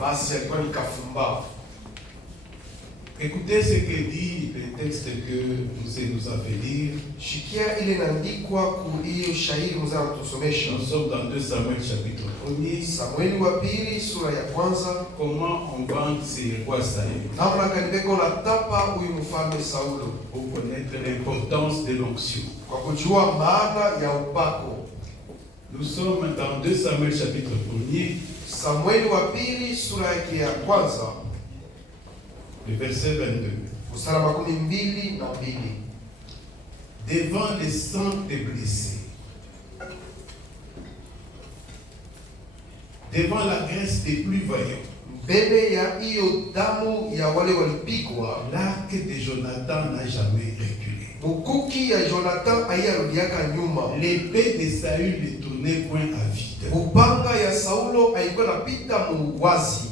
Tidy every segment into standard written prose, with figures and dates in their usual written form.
basi alikuwa ni kafumba. Écoutez ce que dit le texte que nous a fait lire. Shikia ile inaandikwa ku hiyo shairi mzee anatusomesha. Nous sommes dans 2 Samuel chapitre 1er. Samueli wa pili sura ya kwanza. Comment on vante ce roi Saül. Namna kanibeko la tapa huyu mfalme Saulo. Pour connaître l'importance de l'onction. Kwa kujua maana ya upako. Nous sommes dans 2 Samuel chapitre 1er. Samueli wa pili sura yake ya kwanza. Le verset 22. Mstari wa 12. Devant les sang des blessés, devant la graisse des plus vaillants, mbele ya hiyo damu ya wale walipigwa, l'arc de Jonathan n'a jamais reculé. Mukuki ya Jonathan hairudiaka nyuma. L'épée de Saül ne tournait point à vide. Upanga ya Saulo haikuwa napita muwazi.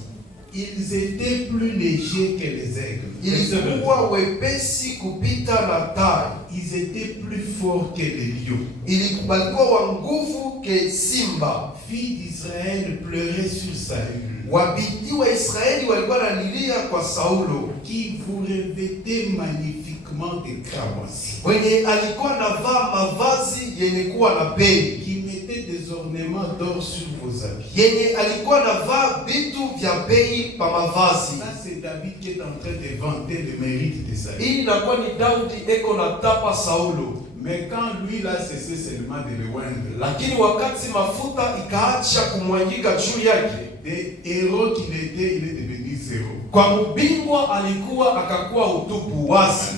Ils étaient plus légers que les aigles. Ilikuwa wepesi kupita na tai. Ils étaient plus forts que les lions. Ilikuwa wa nguvu ke simba. Filles d'Israël pleuraient sur Saül. Wabiti wa Israeli walikuwa wanalilia kwa Saulo, qui vous revêtait magnifiquement de cramoisi. Mwenye alikuwa anavaa mavazi yenye kuwa na bei. Qui mettait des ornements d'or sur vos habits. Yenye alikuwa anavaa vitu vya bei pa mavazi. Ça c'est David qui est en train de vanter le mérite de Saül. Hii inakuwa ni Daudi eko na tapa Saulo. Mais quand lui il a cessé seulement de le oindre, lakini wakati mafuta ikaacha kumwangika juu yake, des héros qu'il était, il est devenu zéro. Kwa mbingwa alikuwa akakuwa utupu wazi.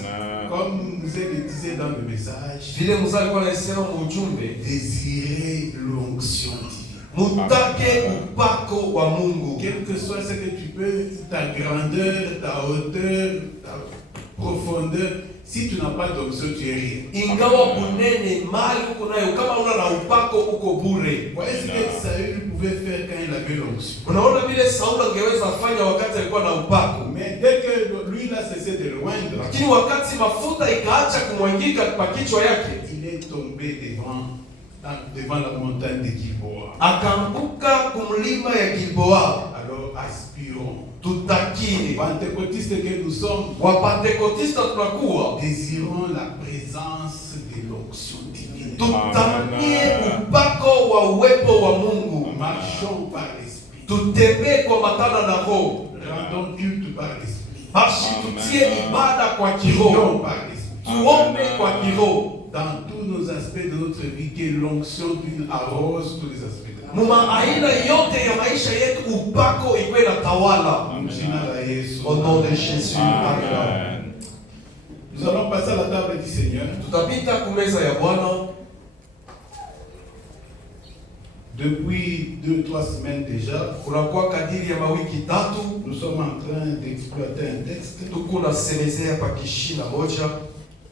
Comme nous le disait dans le message, vile mzee alikuwa anasema ujumbe, désirer l'onction divine. Mutake upako wa Mungu. Quel que soit ce que tu peux, ta grandeur, ta hauteur, ta profondeur, si tu n'as pas d'onction, tu es rien. Ingawa bunene mali uko nayo, kama una na upako uko bure. Voyez ce que Saül pouvait faire quand il avait l'onction. Unaona vile Saulo angeweza fanya wakati alikuwa na upako. Mais dès que lui il a cessé de le oindre, lakini wakati mafuta ikaacha kumwangika kwa kichwa yake, il est tombé devant la montagne de Gilboa. Akambuka kumlima ya Gilboa. Alors aspirons. Tutakini Pentecôtistes que nous sommes, Wapentekotista tunakuwa, désirons la présence de l'onction divine. Tutamie upako wa uwepo wa Mungu. Marchons par l'esprit. Tutembee kwa matana na roho. Rendons culte par l'esprit. Basi tutie ibada kwa kiroho. Par l'esprit. Tuombe kwa kiroho. Dans tous nos aspects de notre vie, que l'onction divine arrose tous les aspects. Muma aina yote ya maisha yetu upako ikwe na tawala. Au nom de Jésus. Amen. Nous allons passer à la table du Seigneur. Tutapita kumeza ya Bwana. Depuis 2-3 semaines déjà, kunakuwa kadiri ya mawiki tatu, nous sommes en train d'exploiter un texte. Tuko na semezea pa kishina moja,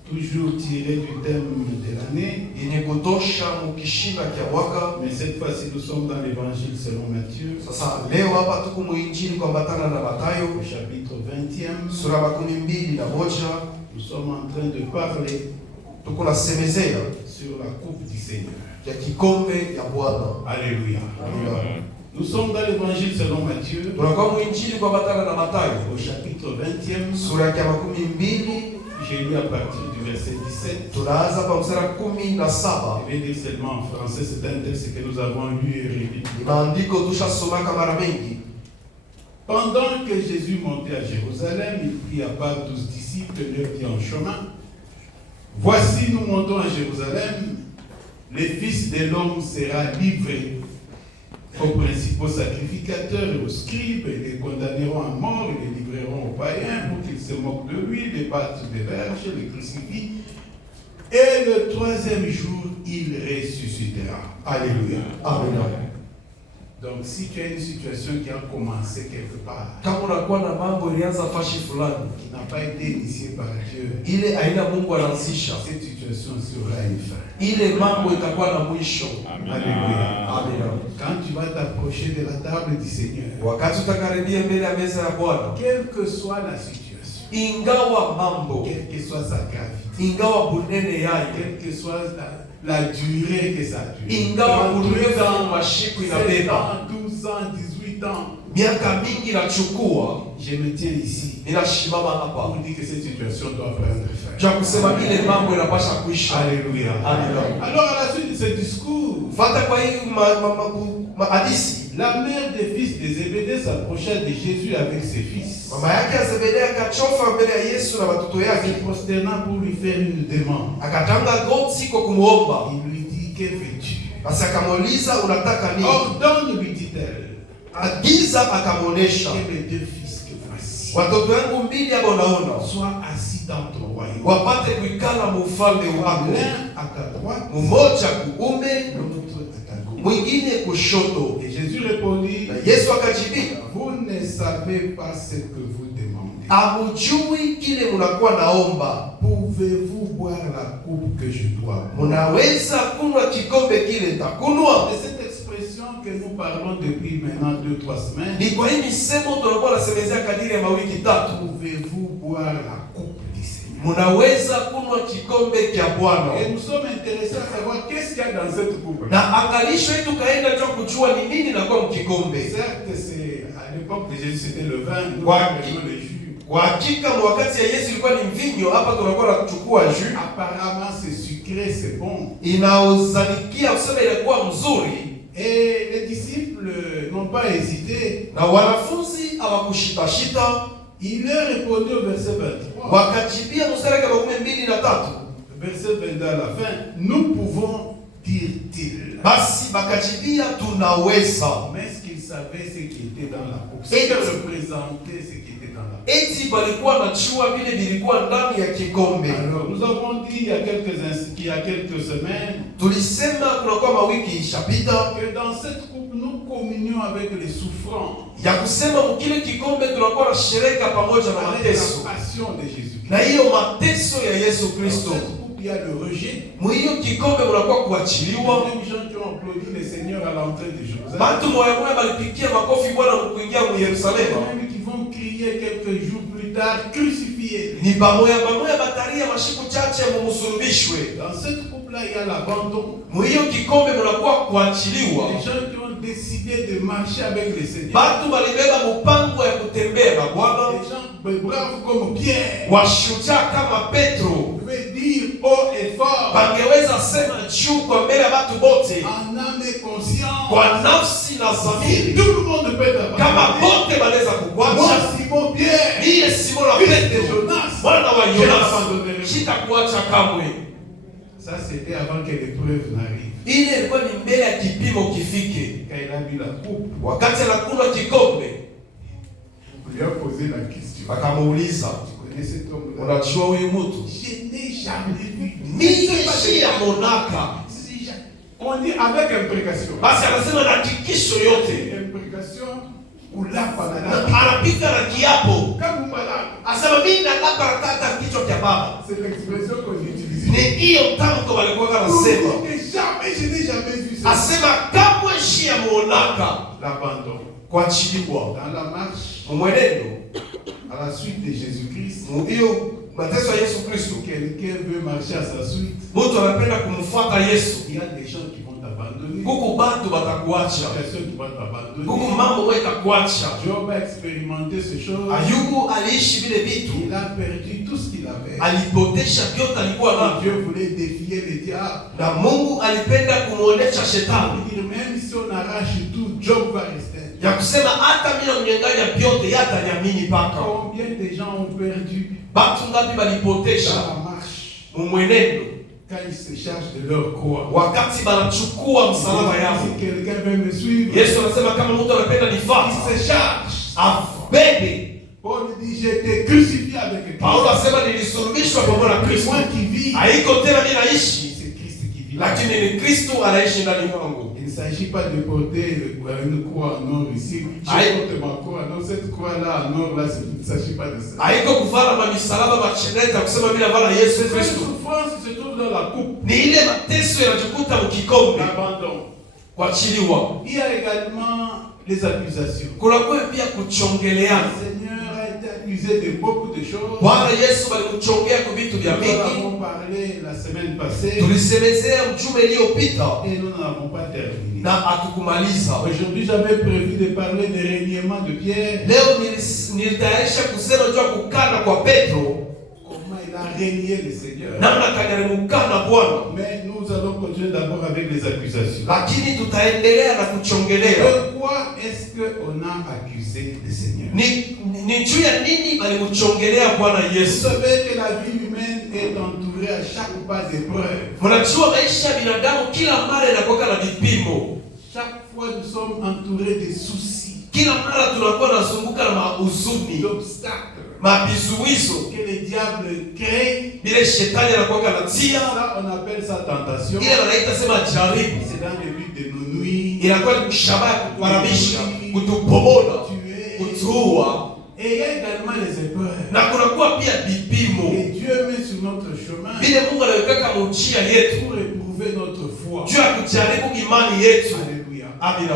toujours tiré du thème de l'année. Yenye kutosha mukishina kia mwaka. Mais cette fois-ci, nous sommes dans l'évangile selon Matthieu. Sasa leo hapa tuko muinjili kwa batana na Mathayo, au chapitre 20e. Sura 21. Nous sommes en train de parler tuko na semezea sur la coupe du Seigneur. Ya kikombe ya Bwana. Alléluia. Amen. Nous sommes dans l'évangile selon Matthieu. Tunakuwa muinjili kwa batana na Mathayo, au chapitre 20e. Sura 22. J'ai lu à partir du verset 17. Tunaanza pa mstari 17. Je vais dire seulement en français, c'est un texte que nous avons lu et relu. Maandiko tushasomaka mara mengi. Pendant que Jésus montait à Jérusalem, il prit à part 12 disciples et leur dit en chemin: voici, nous montons à Jérusalem, le Fils de l'homme sera livré aux principaux sacrificateurs et aux scribes, et les condamneront à mort, et les livreront aux païens pour qu'ils se moquent de lui, les battent de verges, les crucifient. Et le 3e jour, il ressuscitera. Alléluia. Amen. Donc si tu as une situation qui a commencé quelque part, kama unakuwa na mambo ilianza fashi fulani, qui n'a pas été initié par Dieu, ile aina Mungu anaanzisha, cette situation aura une fin. Ile mambo itakuwa na mwisho. Alléluia. Amen. Quand tu vas t'approcher de la table du Seigneur, wakati utakaribia mbele ya meza ya Bwana, quelle que soit la situation, ingawa mambo, quelle que soit sa gravité, ingawa bunene yayo, quelle que soit la durée que ça dure, ingawa 38 urefu ans, mashiku 7 inabeba, ans, 12 ans, 18 ans, miaka mingi nachukua, je me tiens ici ninashimama hapa pour dire que cette situation doit prendre fin. cha kusema ile mambo inapasha kuisha. Alléluia. Alléluia. Alors à la suite de ce discours, Fata kwa hii hadithi, la mère des fils de Zébédée s'approcha de Jésus avec ses fils. mama yake Zebedeo akachofa mbele ya Yesu na watoto yake, Se prosternant pour lui faire une demande. akatanga goti kwa kumuomba. Il lui dit, que veux-tu? Basi akamuuliza unataka nini? Ordonne, lui dit-elle, Agiza, akamuonesha. que mes deux fils que voici Watoto yangu mbili hapa unaona, soient assis dans ton royaume. wapate kuikala mu ufalme wako, L'un à ta droite, mmoja kuume, l'autre à ta gauche. mwingine kushoto. Et Jésus répondit, Na Yesu akajibia, vous ne savez pas ce que vous demandez. amujui kile munakuwa naomba. Pouvez-vous boire la coupe que je dois boire? Munaweza kunywa kikombe kile nitakunywa? Et cette expression que nous parlons depuis maintenant 2-3 semaines, Ni kwa hii misemo tunakuwa nasemezea kadiri ya mawiki tatu. pouvez-vous boire la coupe du Seigneur? Munaweza kunywa kikombe kya Bwana. Et nous sommes intéressés à savoir qu'est-ce qu'il y a dans cette coupe. Na angalisho yetu kaenda tu kujua ni nini nakuwa mkikombe. Certes, c'est à l'époque de Jésus, c'était le vin, nous Ouais. avons le jus. Kwa hakika wakati ya Yesu ilikuwa ni mvinyo, hapa tunakuwa tunachukua jus. Apparemment, c'est sucré, c'est bon. Inaozanikia kusema inakuwa mzuri, Et les disciples n'ont pas hésité. na wanafunzi hawakushitashita, Il leur répondit au verset 23. wakajibia mstari wa 23. Verset 22 à la fin. Nous pouvons, dire-t-il. Basi bakajibia tunaweza. Mais ce qu'ils savaient, c'est qui était dans la coupe. Ce Et que représentait ce qui était dans la coupe. Eti balikuwa najua vile vilikuwa ndani ya kikombe. Alors, nous avons dit il y a quelques semaines Tulisema kunakuwa mawiki ishapita que dans cette coupe, nous communions avec les souffrants, ya kusema mkile kikombe tunakuwa na shereka pamoja na avec mateso, la passion de Jésus-Christ. na hiyo mateso ya Yesu Dans Kristo. cette coupe, il y a le rejet. Mwiyo kikombe munakuwa kuachiliwa. Même gens qui ont applaudi le Seigneur à l'entrée de Jérusalem. Batu moya moya balipikia makofi Bwana kuingia mu Yerusalema. Même qui vont crier quelques jours plus tard, crucifié. Ni bamoya bamoya bataria mashiku chache mumusulubishwe. Dans cette coupe-là, il y a l'abandon. Mwiyo kikombe munakuwa kuachiliwa. Les gens qui ont décidé de marcher avec le Seigneur. Batu balibeba mupango ya kutembea na Bwana. Les gens braves comme Pierre. Washujaa kama Petro Pouvaient dire haut et fort, bangeweza sema juu kwa mbele ya batu bote, en âme et conscience, kwa nafsi na si zamiri, tout le monde peut kama abandonner. bote banaweza Moi, kukwacha. Simon Pierre, Niye Simona fils de Petro, Jonas, mwana wa je Yonas, n'abandonnerai pas. sitakuacha kamwe. Ça, c'était avant que l'épreuve n'arrive. Ile ilikuwa ni mbele ya kipimo kifike. Quand il a bu la coupe, Wakati anakunywa kikombe, on lui a posé la question. wakamuuliza, Tu connais cet homme-là? unajua huyu mtu? Je n'ai jamais vu. Niye shia monaka. On dit avec imprécation. Basi anasema na hakikisho yote, Imprécation ou la panada. anapika na kiapo, Comme malade. asema mimi nalapa nakata kichwa cha baba. C'est l'expression qu'on utilise. Ni hiyo tamko walikuwa wanasema. Jamais, je n'ai jamais vu ça. Asema kamwe shia monaka. L'abandon. Kuachiliwa Dans la marche, mwenendo à la suite de Jésus-Christ, hiyo mateso ya Yesu Kristo. quelqu'un veut marcher à sa suite. Mtu anapenda kumfuata Yesu, Il y a des gens qui vont t'abandonner. huku batu Des batakuacha, personnes qui vont t'abandonner. huku mambo wewe itakuacha. Job a expérimenté ces choses. Ayubu aliishi vile vitu, Il a perdu tout ce qu'il avait. alipotesha vyote alikuwa Et navyo, Dieu voulait défier le diable. na Mungu alipenda kumuonesha shetani Il dit, même si on arrache tout, Job va rester. ya kusema hata mimi namnyang'anya vyote yataniamini paka. Combien de gens ont perdu Batu ngapi dans balipotesha la marche mumwenendo quand ils se chargent de leur croix? wakati banachukua msalaba yao. Si quelqu'un veut me suivre, Yesu anasema kama mtu anapenda il nifuate, se charge. abebe. Paul dit, j'ai été crucifié avec Christ. Paulo asema nilisulubishwa pamoja na C'est Kristo. moi qui vis, Haiko tena mimi naishi, c'est Christ qui vit. lakini ni Kristo anaishi ndani mwangu. Il ne s'agit pas de porter une croix en or ici. Je Aïe. porte ma croix en or. Cette croix-là en or, là, il ne s'agit pas de ça. Haiko kuvala mamisalaba macheneta kusema mimi navala Yesu Cette Kristo. souffrance se trouve dans la coupe. Ni ile mateso yanajikuta mkikombe, L'abandon. kuachiliwa. Il y a également les accusations. Kuna kwa pia Le kuchongeleana. Seigneur a été accusé de beaucoup de choses. Bwana Yesu walimchongea kwa vitu vya Nous en mingi. avons parlé la semaine passée Tulisemezea mjuma iliyopita et nous n'en avons pas terminé. na hatukumaliza. Aujourd'hui, j'avais prévu de parler des reniements de Pierre. Leo nilitayarisha kusema juu ya kukana kwa Petro, Comment il a régné le Seigneur. namna kanyarimukana Bwana. Mais nous allons continuer d'abord avec les accusations. Lakini tutaendelea na kuchongelea De quoi est-ce qu'on a accusé le Seigneur? ni juu ya nini alimchongelea Bwana Vous Yesu. savez que la vie humaine est entourée à chaque pas d'épreuves. Mnajua maisha ya binadamu kila mara inakuwa na vipimo. Chaque fois nous sommes entourés de soucis, Kila mara tunakuwa nazunguka na mahuzuni, d'obstacles mavizuizo que le diable crée. vile shetani anakuwa anatia, Ça, on appelle ça tentation. ile wanaita sema jaribu. C'est dans le but de nous nuire, Inakuwa ni shabaha ya kuharamisha, kutupomola, tuer. kutuua, Et il y a également les épreuves. na kunakuwa pia vipimo Et Dieu met sur notre chemin vile Mungu anaweka njia yetu pour éprouver notre foi. juu ya kujaribu imani yetu. Alléluia. Amina.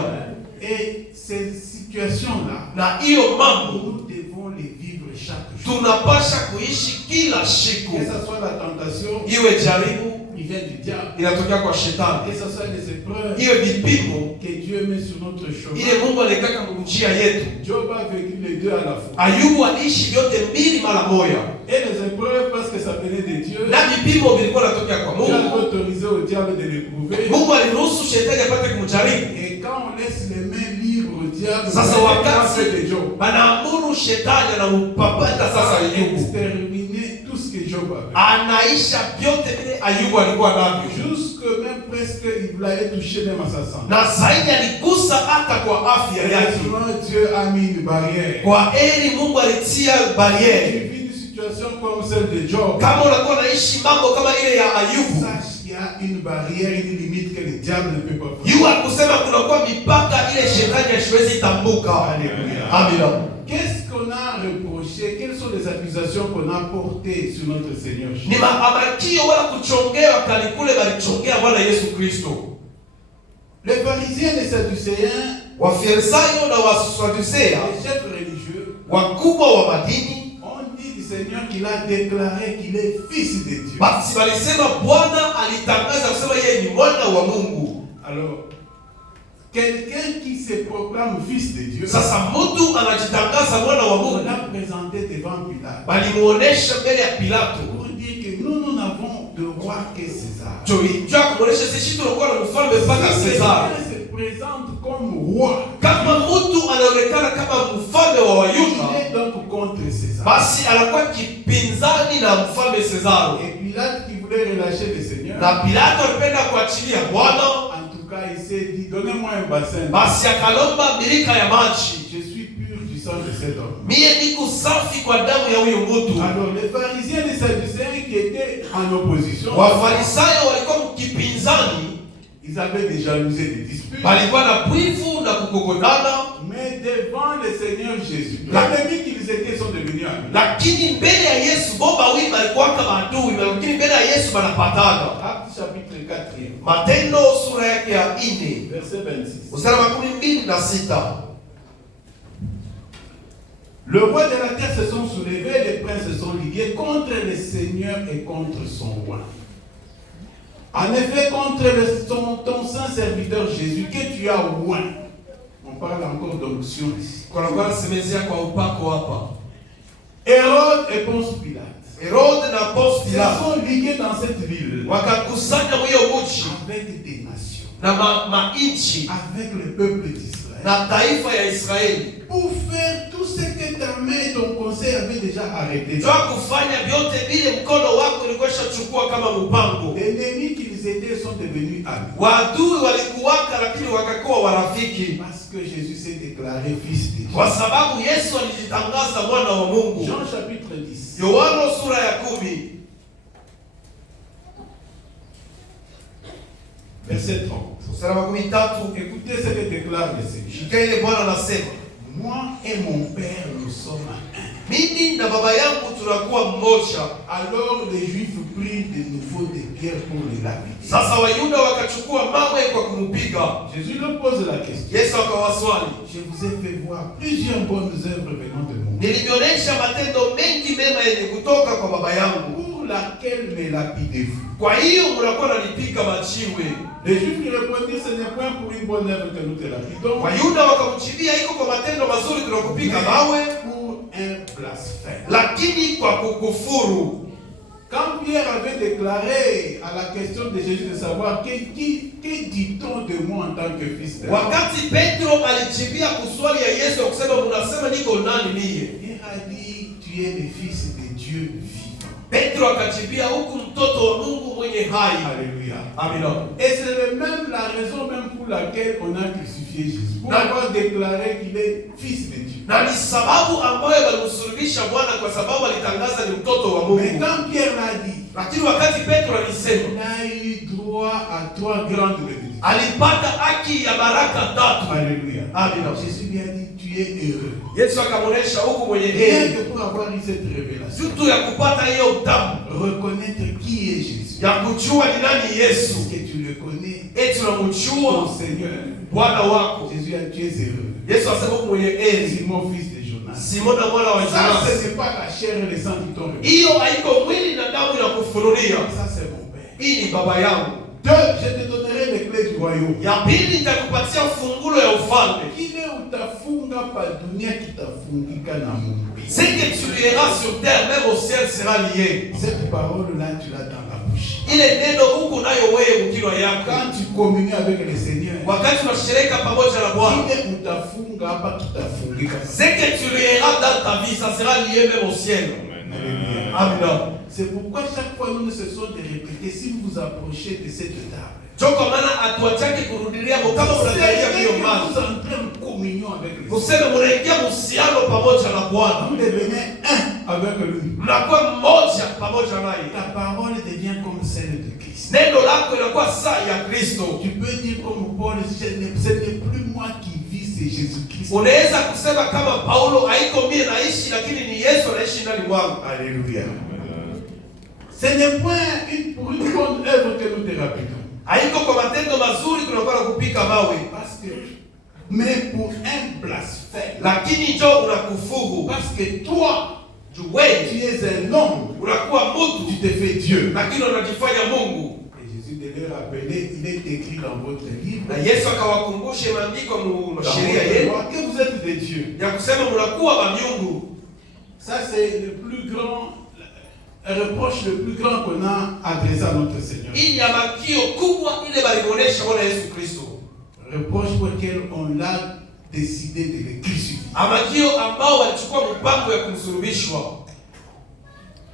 Et ces situations-là, Na hiyo mambo nous devons les vivre chaque jour. tunapasha kuishi kila siku. Que ce soit la tentation Iwe jaribu qui vient du diable, inatokea kwa shetani, que ce soit les épreuves iwe vipimo que Dieu met sur notre ile chemin. Mungu anaweka njia yetu. Job a vécu les deux à la fois. Ayubu aliishi vyote mbili mara moja, Et les épreuves, parce que ça venait de Dieu, na vipimo vilikuwa natokea kwa Dieu a Mungu. autorisé au diable de l'éprouver. Mungu aliruhusu shetani apate kumjaribu. Et quand on laisse les mains libres au diable, Sasa c'est wakati de Job. anaamuru shetani anampapata sasa Ayubu, Exterminer tout ce que Job avait. anaisha vyote vile Ayubu alikuwa navyo, Jusque même presque il l'avait touché même à sa santé. na zaidi aligusa hata kwa afya yake. Heureusement, Dieu a mis une barrière. Kwa heri Mungu alitia barieri. Tu vis une situation comme celle de Job. Kama unakuwa naishi mambo kama ile ya Ayubu, Sache qu'il y a une barrière, une limite que le diable ne peut pas franchir. yua kusema kunakuwa mipaka ile shetani hasiwezi tambuka. Alléluia. Amina. Qu'est-ce qu'on a reproché? Quelles sont les accusations qu'on a portées sur notre Seigneur Jésus? Ni maamakio wala kuchongewa kalikule balichongea Bwana Yesu Kristo. Les pharisiens et les sadducéens, Wafarisayo na Wasadusea, les chefs religieux, wakubwa wa madini, ont dit du Seigneur qu'il a déclaré qu'il est fils de Dieu. basi walisema Bwana alitangaza kusema yeye ni mwana wa Mungu. Alors, quelqu'un qui se proclame fils de Dieu, Sasa mtu anajitangaza mwana wa on Mungu, l'a présenté devant Pilate balimuonesha mbele ya Pilato. pour dire que nous n'avons de roi que César. Jua kumuonesha sisi tunakuwa na mfalme mpaka Cesar. Quelqu'un se présente comme roi, Kama mtu anaonekana kama mfalme wa il Wayuda, est donc contre César. basi anakuwa kipinzani na mfalme Cesaro. Et Pilate qui voulait relâcher le Seigneur, Na Pilato alipenda kuachilia Bwana, en tout cas il s'est dit, donnez-moi un bassin. basi akalomba birika ya maji. Je suis pur du sang de cet homme. Mie niko safi kwa damu ya huyo mtu. Alors les pharisiens et les sadducéens qui étaient en opposition, Wafarisayo walikuwa mkipinzani, ils avaient des jalousies, des disputes. walikuwa na bwivu na kugogodana, Mais devant le Seigneur Jésus, l'ennemi qu'ils étaient sont devenus amis. lakini mbele ya Yesu bomba wima alikuwa kama adui, lakini mbele ya Yesu banapatana. Acte chapitre 4, Matendo sura yake ya 4 verset 26. mstari wa 26. Le roi de la terre se sont soulevés, les princes se sont ligués contre le Seigneur et contre son roi. En effet, contre ton saint serviteur Jésus, que tu as oint. On parle encore d'onction ici. Kwa semezia kwa upako hapa. Hérode et Ponce Pilate Herode na Ponce se Pilate sont ligués dans cette ville wakakusanya huyo mji avec des nations, na mainchi avec le peuple d'Israël, na taifa ya Israeli, pour faire tout ce que ta main et ton conseil avaient déjà arrêté. jua kufanya vyote vile mkono wako ulikuwa chukua kama mpango. Les ennemis qu'ils étaient sont devenus amis. Wadui walikuwaka lakini wakakuwa warafiki, Parce que Jésus s'est déclaré fils de Dieu. kwa sababu Yesu alijitangaza mwana wa Mungu. Jean chapitre 10. Yohana sura ya 10 Verset 30. mstari wa 13. Écoutez ce que déclare le Seigneur. Shika ile Bwana anasema, Moi et mon Père, nous sommes un. mimi na baba yangu tunakuwa mmoja. Alors les Juifs prirent de nouveau des pierres pour les lapider. Sasa Wayuda wakachukua mawe kwa kumpiga. Jésus leur pose la question. Yesu akawaswali, Je vous ai fait voir plusieurs bonnes œuvres venant de mon Père. nilionyesha matendo mengi mema yenye kutoka kwa baba yangu, Pour laquelle me lapidez-vous? kwa hiyo mnakuwa nanipiga majiwe. Les Juifs qui répondirent, ce n'est point pour une bonne œuvre que nous te lapidons, Wayuda wakamjibia, iko kwa matendo mazuri tunakupiga mawe, pour un blasphème. lakini kwa kukufuru. Quand Pierre avait déclaré à la question de Jésus de savoir que dit-on de moi en tant que fils de l'homme, Wakati Petro alijibia kuswali ya Yesu kusema mnasema niko nani mie? il a dit, tu es le fils de Dieu vivant. Petro akajibia, huku mtoto wa Mungu mwenye hai. Alléluia. Amina. Et c'est même la raison même pour laquelle on a crucifié Jésus. Pour avoir déclaré qu'il est fils de Dieu. Na ni sababu ambayo walimsulubisha Bwana kwa sababu alitangaza ni mtoto wa Mais Mungu. quand Pierre l'a dit, Lakini wakati Petro alisema, on a eu droit à 3 grandes bénédictions. alipata haki ya baraka tatu. Alléluia. Amina. Jésus lui a dit, tu es heureux. Yesu akamwonyesha huku mwenye Rien heri, que pour avoir eu cette révélation, vitu ya kupata hiyo utamu reconnaître qui est Jésus. ya kujua ni nani Yesu, Parce que tu le connais, eti ton unamjua Seigneur. Bwana wako. Jésus a tu es heureux. Yesu asema huku mwenye heri, Simon, fils de Jonas. Simona mwana wa Ça, Jonas. ce n'est pas la chair et le sang qui t'ont révélé. Hiyo haiko mwili na damu inakufunulia. Ça, c'est mon Père. Hii ni baba yangu. Deux, je te donnerai les clés du royaume. Ya pili nitakupatia fungulo ya ufalme. Kile utafunga pa dunia kitafungika na Mungu. Ce que tu lieras sur terre, même au ciel sera lié. Cette parole-là, tu l'as dans la bouche. Ile neno huku nayo wewe mkinywa yako. Quand tu communies avec le Seigneur, Wakati unashirika pamoja na Bwana, kile utafunga hapa kitafungika. ce que tu lieras dans ta vie, ça sera lié même au ciel. Alléluia. Amina. C'est pourquoi chaque fois nous ne cessons de répéter, si vous vous approchez de cette table, Joko maana atuachake kurudilia kama unaangalia hiyo vous mali. entrez en communion avec le Seigneur. Useme mnaingia uhusiano pamoja na Bwana. Vous devenez un avec lui. Mnakuwa mmoja pamoja naye. Ta parole devient comme celle de Christ. Neno lako inakuwa saa ya Kristo. Tu peux dire comme Paul, ce n'est plus moi qui vis, c'est Jésus-Christ. Unaweza kusema kama Paulo, haiko mie naishi lakini ni Yesu anaishi ndani mwangu. Alléluia. Ce n'est point pour une bonne œuvre que nous te rappelons. Haiko kwa matendo mazuri tunakuwa na kupika mawe. Parce que, mais pour un blasphème. Lakini njoo unakufuru. Parce que toi, Wewe tu es un homme. unakuwa mtu Tu te fais Dieu. lakini unajifanya Mungu. Et Jésus devait rappeler, il est écrit dans votre livre. Na Yesu akawakumbusha maandiko mu Dans sheria votre yenu loi, que vous êtes des dieux. ya kusema mnakuwa wa miungu. Ça, c'est le plus grand reproche, le plus grand qu'on a adressé à notre Seigneur. Hii ni amakio kubwa ile balimuonesha Bwana Yesu Kristo. Reproche pour lequel on l'a décidé de le crucifier. Amakio ambao walichukua mpango ya kumsulubishwa.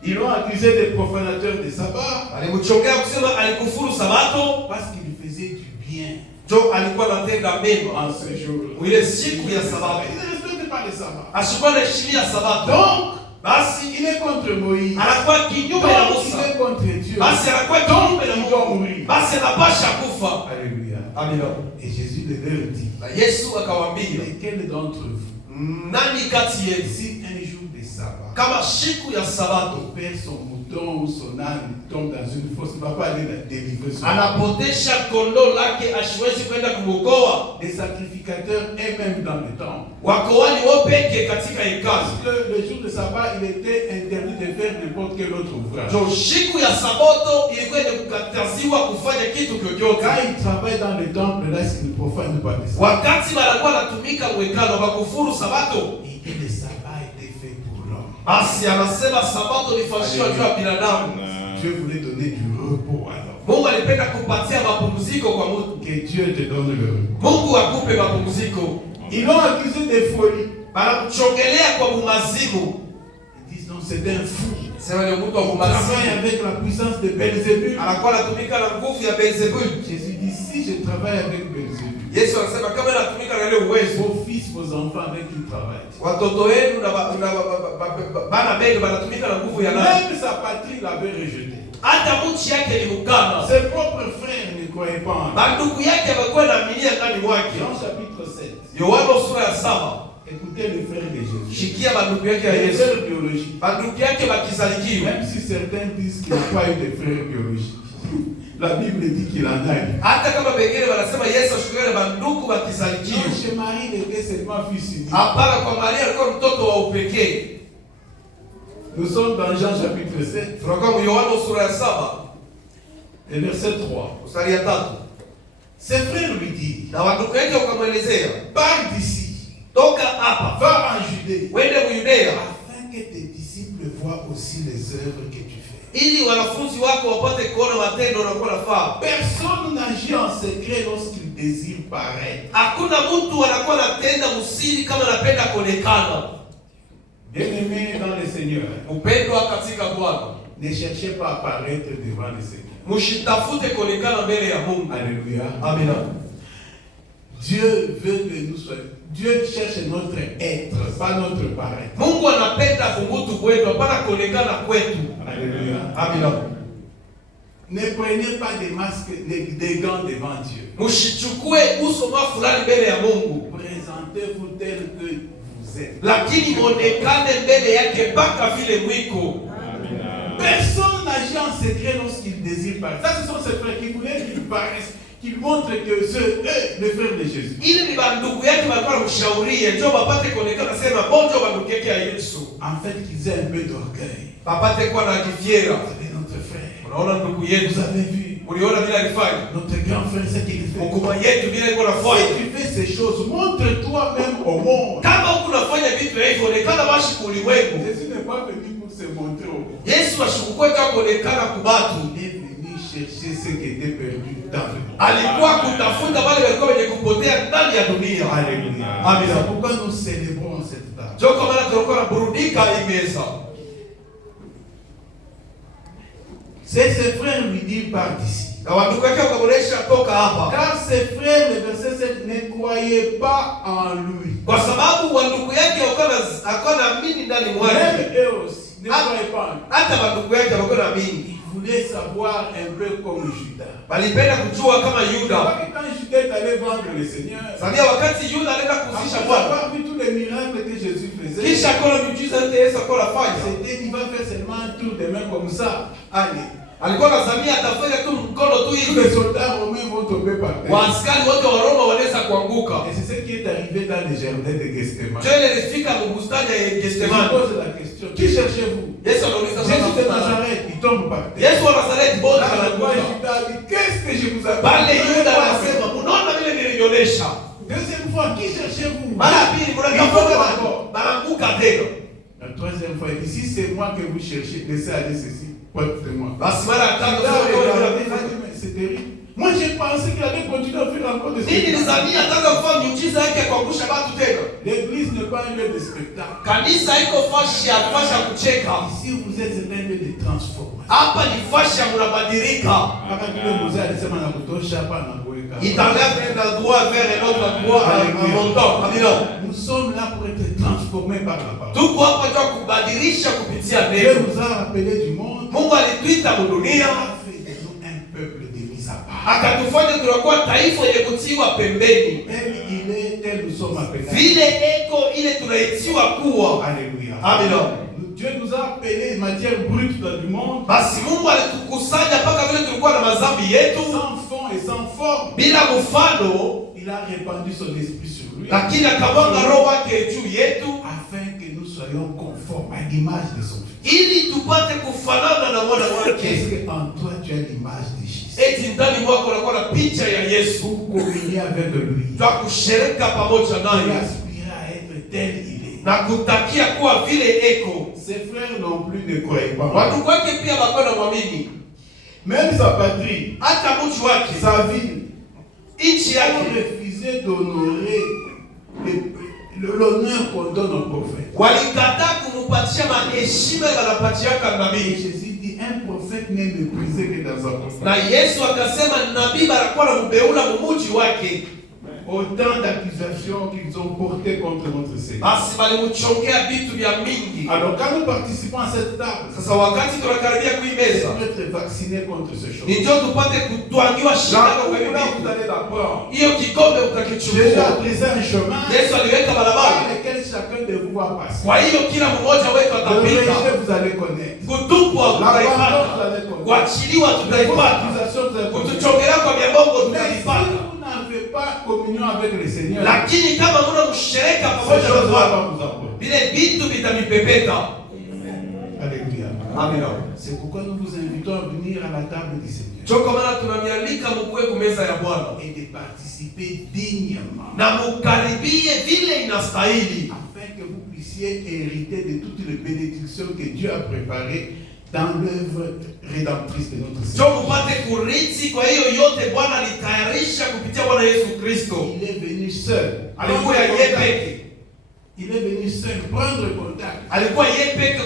Ils l'ont accusé de profanateur de sabbat Alimchongea kusema alikufuru sabato, parce qu'il faisait du bien jo alikuwa anatenda mema en ce jour. ile siku ya sabato. Il ne respecte pas le sabbat. Ashikuwa anaheshimia sabato. Donc, Basi il est contre Moïse. anakuwa kinyume na Donc, il Musa. est contre Dieu. Basi anakuwa kinyume na Il doit Mungu. mourir. Basi anapasha kufa. Alléluia. Amina. Et Jésus leur dit, Na Yesu akawaambia, lesquels d'entre vous, nani kati yenu si un jour de sabbat, kama siku ya sabato perd son mouton ou son âne, tombe dans une fosse, il ne va pas aller la délivrer son âne. anapotesha kondoo lake asiwezi kwenda kumwokoa. Des sacrificateurs et même dans le temple. Wakoani wao peke katika Parce hekalu. que le jour de sabbat, il était interdit de faire n'importe quel autre ouvrage. Jo siku ya sabato ilikuwa kukataziwa kufanya kitu chochote. Quand il travaille dans le temple, là, il ne profane pas le sabbat. Wakati wanakuwa natumika mwekano wakufuru sabato. Et que le sabbat était fait pour l'homme. Basi anasema sabato ilifanywa juu ya binadamu. Dieu voulait donner du repos à l'homme. Mungu alipenda kupatia mapumziko kwa mtu. Que Dieu te donne le repos. Mungu akupe mapumziko. Ils l'ont accusé de folie. Wanamchongelea kwa bumazimu. Ils disent non, c'est un fou. Sema ni mtu wa Il travaille bumazimu. avec la puissance de Belzébul. Anakuwa anatumika na nguvu ya Beelzebul. Jésus dit, si je travaille avec Belzébul, Yesu anasema kama anatumika na ile uwezo, vos fils, vos enfants avec qui ils travaillent. watoto wenu na bana benu wanatumika na nguvu ya nani? Même sa patrie l'avait rejeté. Hata nchi yake ni mkana. Ses propres frères ne croyaient pas en lui. Bandugu yake walikuwa naaminia ndani mwake. Jean chapitre 7. Yohana sura ya 7. Écoutez les frères de Jésus. Shikia bandugu yake ya Les Yesu. frères biologiques. Bandugu yake bakizalikiwa. Même si certains disent qu'il n'a pas eu de frères biologiques. La Bible dit qu'il en a eu. Hata kama bengine wanasema Yesu ashukuriwe bandugu bakizalikiwa. Non, chez Marie, il était seulement fils unique. Hapana, kwa Maria alikuwa mtoto wa upekee. Nous sommes dans Jean chapitre 7. Tunakuwa mu Yohana sura ya 7 et verset 3. mstari ya 3. Ses frères lui disent, Na wandugu yake wakamwelezea, pars d'ici, toka hapa, va en Judée, wende mu Yudea, afin que tes disciples voient aussi les œuvres que tu fais. ili wanafunzi wako wapate kuona matendo unakuwa nafaa. Personne n'agit en secret lorsqu'il désire paraître. Hakuna mtu anakuwa anatenda msiri kama anapenda kuonekana. Bien-aimés dans le Seigneur, Upendwa katika Bwana, ne cherchez pas à paraître devant le Seigneur. msitafute kuonekana mbele ya Mungu. Alléluia. Amina. Dieu veut que nous soyons. Dieu cherche notre être, pas notre paraître. Mungu anapenda kumutu kwetu, hapana kuonekana kwetu. Alléluia. Amina. Ne prenez pas des masques, des gants devant Dieu. Msichukue uso wa fulani mbele ya Mungu. Présentez-vous tel que vous êtes. Lakini muonekane mbele yake mpaka vile mwiko. Personne n'agit en secret lorsqu'il désire paraître. Ça, ce sont ces frères qui voulaient qu'ils paraissent, qu'ils montrent que c'est eux, les frères de Jésus. Ili ni bandugu yake walikuwa mshaurie, njoo wapate kuonekana sema bonjo bandugu yake ya Yesu. En fait, qu'ils aient un peu d'orgueil. Wapate kuwa na kifiera. Vous avez notre frère. Unaona ndugu yetu, Vous avez vu uliona vile alifanya. notre grand frère, ce qu'il fait. Mkubwa yetu vile alikuwa anafanya. Si tu fais ces choses, montre-toi même au monde. Kama huku unafanya vitu hivyo, onekana bashi kulimwengu. Jésus n'est pas venu pour se montrer au monde. Yesu ashukukwe kwa kuonekana kubatu. Il est venu chercher ce qui était perdu dans le monde. Alikuwa kutafuta wale walikuwa wenye kupotea ndani ya dunia. Alléluia. Amina. C'est pourquoi nous célébrons cette date. Njoo kwa maana tulikuwa tunaburudika hii meza. C'est ses frères lui disent par d'ici. Na wandugu yake wakaboresha toka hapa. Car ses frères, le verset 7, ne croyaient pas en lui. Kwa sababu wandugu yake wakawa naamini ndani mwake. Même eux aussi ne croyaient pas en lui. Hata wandugu yake wakawa naamini. Ils voulaient savoir un peu comme Judas. Walipenda kujua kama Yuda. Quand Judas est allé vendre le Seigneur, Sasa wakati Yuda alienda kuhusisha après Bwana. avoir vu tous les miracles que Jésus faisait, Kisha kuna miujiza yote Yesu alikuwa anafanya. c'était il va faire seulement un tour de main comme ça. Allez. Alikuwa anazamia atafanya tu mkono tu Tous hivi. les soldats romains vont tomber par terre. Waaskari wote wa Roma wanaweza kuanguka. Et c'est ce qui est arrivé dans les jardins de Gethsemane. Njoo ile ilifika mbustani ya Je Gethsemane. pose la question. Qui cherchez-vous? Yesu anauliza Jésus de sana. Nazareth, il tombe par terre. Yesu wa Nazareti bonde Là, je vois anakuja. Judas dit, qu'est-ce que je vous ai Pale Yuda fait? anasema, "Unaona vile nilionyesha." Deuxième fois, qui cherchez-vous? Mara pili mnatafuta bado. Baranguka tena. La troisième fois, il dit, si c'est moi que vous cherchez, laissez aller ceci. Portez-moi. Basi mara ya tatu Judas sasa regardait, kwa il a dit, mais c'est terrible. Moi, j'ai pensé qu'il allait continuer à faire encore des nini spectacles. nizamia ataanza kufanya miujiza yake ya kuangusha watu tena. L'église n'est pas un lieu de spectacle. Kanisa iko fashi ya kucheka. Ici, vous êtes un lieu de transformation. Hapa ni fashi ya mnabadilika. Kama vile mzee alisema na kutosha hapa na kuweka. Itangaza d'un droit vers un autre droit en montant. Amina. Nous sommes là pour être transformés par la parole. Tuko hapa kwa kubadilisha kupitia Dieu neno. nous a rappelé du monde. Mungu alituita Il dunia, a fait de nous un peuple de mise à part. akatufanya tunakuwa taifa yenye kutiwa pembeni. Tel il est, tel nous sommes appelés. Vile eko ile tunaitiwa kuwa. Alléluia. Amina. Dieu nous a appelés matière brute dans le monde. Basi Mungu alitukusanya mpaka vile tulikuwa na mazambi yetu Sans fond et sans forme. bila mfano, Il a répandu son esprit sur lui. lakini akamwaga roho wake juu yetu Afin que nous soyons conformes à l'image de son Fils. ili tupate kufanana na mwana wake. Est-ce qu'en toi tu as l'image de Jésus? Eti ndani mwako unakuwa na picha ya Yesu, Pour communier avec lui. twa kushereka pamoja Il naye aspire à être tel il est. na kutakia kuwa vile eko. Ses frères non plus ne croyaient pas. Watu wake pia wakwenda mwamini, Même sa patrie, hata mji wake, sa ville, nchi ont yake refusé d'honorer l'honneur qu'on donne au prophète. walikataa kumupatia maheshima yanapatiaka Et nabii. Jésus dit, un prophète n'est méprisé que dans sa propre. Na Yesu akasema nabii barakuwa na mubeula mumuji wake. Autant d'accusations qu'ils ont portées contre notre Seigneur. Basi balimuchongea vitu vya mingi. Alors quand nous participons à cette table, Sasa wakati tunakaribia kuimeza, pour être vaccinés contre ce chose. ni ndio tupate kutwangiwa Là shindano où kwa hivi vous vitu. allez la prendre. Hiyo kikombe Jésus a utakichukua. brisé un chemin Yesu aliweka par barabara lequel chacun de vous va passer. Kwa hiyo kila mmoja wetu Le atapita. rejet, vous allez connaître. Kutupwa L'abandon, vous tutaipata. allez connaître. Kuachiliwa Les tutaipata. accusations, vous allez connaître. Kutuchongelea kwa miabongo Mais si tutaipata. vous n'avez pas communion avec le Seigneur, Lakini kama muna mshirika ces pamoja na choses-là Bwana, vont vous apporter. vile vitu vitamipepeta. Alléluia. Amen. C'est pourquoi nous vous invitons à venir à la table du Seigneur Choko maana tunamialika mkuwe kumeza ya Bwana et de participer dignement na mukaribie vile inastahili, afin que vous puissiez hériter de toutes les bénédictions que Dieu a préparées dans l'œuvre rédemptrice de notre ndio Seigneur. mupate kurithi. Kwa hiyo yote Bwana alitayarisha kupitia Bwana Yesu Kristo. Il est venu seul. Alikuwa yeye peke, Il est venu seul prendre contact alikuwa yeye peke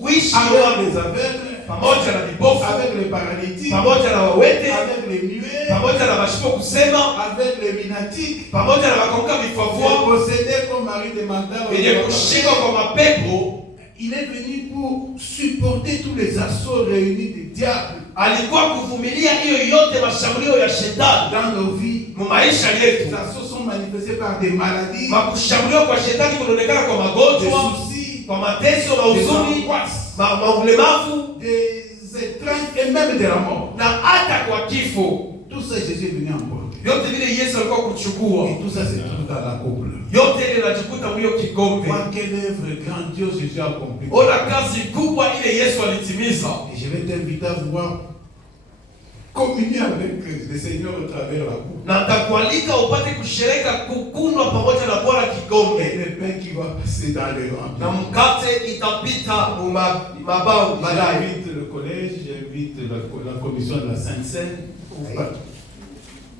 kuishi avec les aveugles, pamoja na vipofu, avec les paralytiques, pamoja na wawete, avec les muets, pamoja na mashipo kusema, avec les lunatiques, pamoja na wakonga les vifavua possédés comme Marie de Magdala. wenye kushikwa kwa mapepo. Il est venu pour supporter tous les assauts réunis du diable Alikuwa kuvumilia hiyo yote mashambulio ya shetani dans nos vies. mu maisha Les yetu. assauts sont manifestés par des maladies, Makushambuliwa kwa shetani kunaonekana kwa des magonjwa, soucis, kwa mateso, des mahuzuni, angoisses, maulemavu des étreintes et même de la mort. na hata kwa kifo. Tout ça, Jésus est venu en porter. Vyote vile Yesu alikuwa kuchukua, Et tout ça se trouve dans la couple. yote ile inajikuta mwiyo kikombe. Vois quelle œuvre grandiose Jésus a accomplie. Ona kazi kubwa ile Yesu alitimiza. Et je vais t'inviter à pouvoir communier avec le Seigneur au travers la coupe. Na nitakualika upate kushereka kukunwa pamoja na Bwana Et kikombe, le pain qui va passer dans les rangs. na mkate itapita mu mabao baadaye. J'invite le collège, j'invite la commission de la Sainte Seine.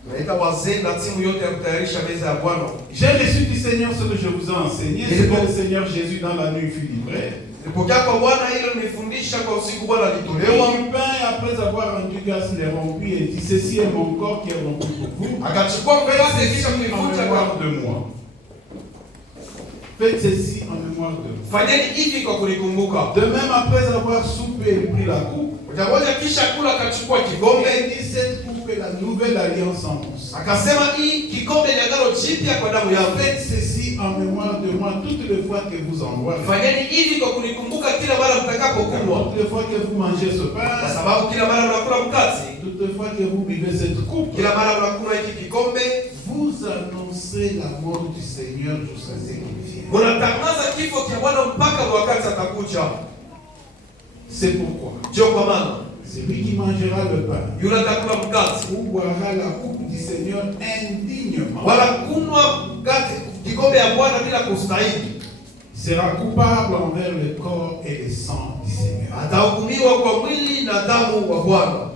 Tunaita wazee na timu yote ya kutayarisha meza ya Bwana. J'ai reçu du Seigneur ce que je vous ai enseigné, Et c'est bon. que le Seigneur Jésus dans la nuit fut livré. Nilipokea kwa Bwana ile nilifundisha kwa usiku Bwana Et alitolewa. du pain, après avoir rendu grâce, les rompu et dit, ceci est mon corps qui est rompu pour vous. Akachukua mkate Faites kisha ceci en kuivunja mémoire kwa de moi. Faites ceci en mémoire de moi. fanyeni hivi kwa kunikumbuka. De même, après avoir soupé et pris la coupe, Utangoja kisha kula, akachukua il kikombe, a dit, cette coupe est la nouvelle alliance en nous. akasema hii kikombe ni agano jipya kwa damu yangu. Faites ceci en mémoire de moi toutes les fois que vous en boirez. Fanyeni hivi kwa kunikumbuka kila mara mtakapokunywa, Toutes les fois que vous mangez ce kwa pain, sababu kila mara mnakula mkate, toutes les fois que vous buvez cette coupe, kila mara mnakunywa hiki kikombe, vous annoncez la mort du Seigneur jusqu'à ce qu'il vienne. mnatangaza kifo cha Bwana mpaka wakati atakuja. C'est pourquoi Ndio kwa maana celui qui mangera le pain yule atakula mkate ou boira la coupe du Seigneur indignement wala kunywa mkate kikombe ya Bwana bila kustahili, sera coupable envers le corps et le sang du Seigneur. atahukumiwa kwa mwili na damu wa Bwana.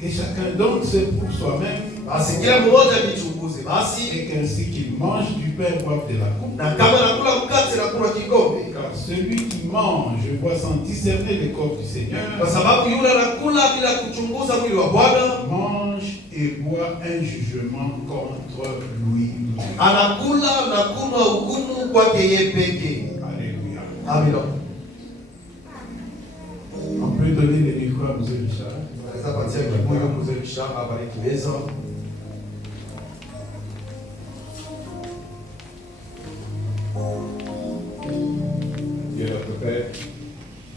Que chacun donc se prouve soi-même Basi kila mmoja ajichunguze basi, et qu'ainsi qu'il mange du pain et boive de la coupe. na kama nakula mkate na kunywa kikombe, Car celui qui mange boit sans discerner le corps du Seigneur kwa sababu yule anakula bila kuchunguza mwili wa Bwana, mange et boit un jugement contre lui. anakula na kunywa hukumu kwake yeye pekee. Alléluia. Amina. On peut donner le micro à M. Richard. Naweza patia kibuyu mzee Richard abariki meza.